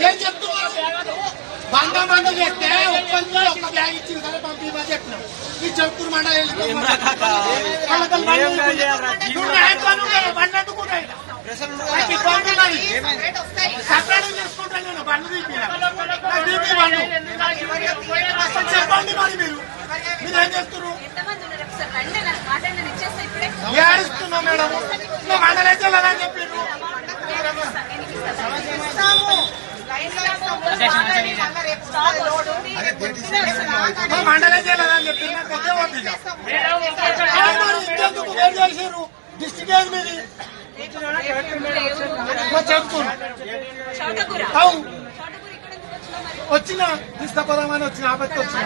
ఏం చెప్తున్నారు బండ బండ చేస్తే ఒక్కరికి ఒక్క బ్యాగ్ ఇచ్చింది కదా పంపిమని చెప్పినాం. ఈ చెప్తున్నారు మండ చేసుకుంటాను నేను బండ్లు తీపి బండ్లు చెప్పండి మరి మీరు. మీరు ఏం చేస్తున్నారు? నేను ఏడుస్తున్నావు మేడం. నువ్వు మండలైతే లేదని చెప్పిండ్రు నువ్వు మండలైతే లేదని చెప్పిండ్రు నాకు అదే వద్దు ఇక. ఆ మరి ఇంకెందుకు వేరు చేసారు డిస్టిక్ ఏది మీది నువ్వు చెప్పుకో చౌటకూర అవు చౌటకూర ఇక్కడ ఎందుకు వచ్చినావు మరి వచ్చిన తీసుకపోదామని వచ్చిన ఆపత్తి వచ్చిన.